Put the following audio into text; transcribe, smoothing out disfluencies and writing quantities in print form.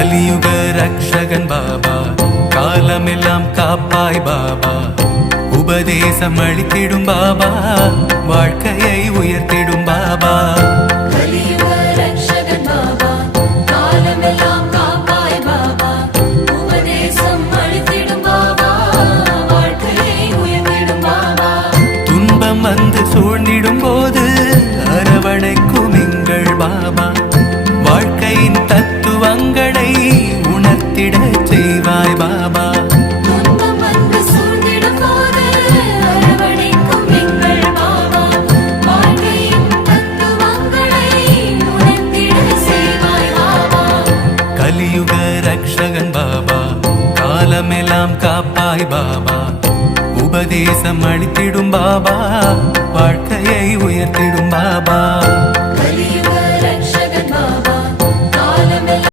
கலியுக ரக்ஷகன் பாபா, காலமெல்லாம் காப்பாய் பாபா, உபதேசம் அளித்திடும் பாபா, வாழ்க்கையை உயர்த்திடும் பாபா. கலியுக ரக்ஷகன் பாபா, காலமெல்லாம் காப்பாய் பாபா, உபதேசம் அளித்திடும் பாபா, வாழ்க்கையை உயர்த்திடும் பாபா. துன்பம் வந்து சூழ்ந்திடும் போது அரவணைக்கும் எங்கள் பாபா, வாழ்க்கையின் தத்துவங்களை உணர்த்திட செய்வாய் பாபா. துன்பம் வந்து சூழ்ந்திடும் போது அரவணைக்கும் எங்கள் பாபா, வாழ்க்கையின் தத்துவங்களை உணர்த்திட செய்வாய் பாபா. கலியுக ரக்ஷகன் பாபா, காலமெல்லாம் காப்பாய் பாபா, உபதேசம் அளித்திடும் பாபா, வாழ்க்கையை உயர்த்திடும் பாபா.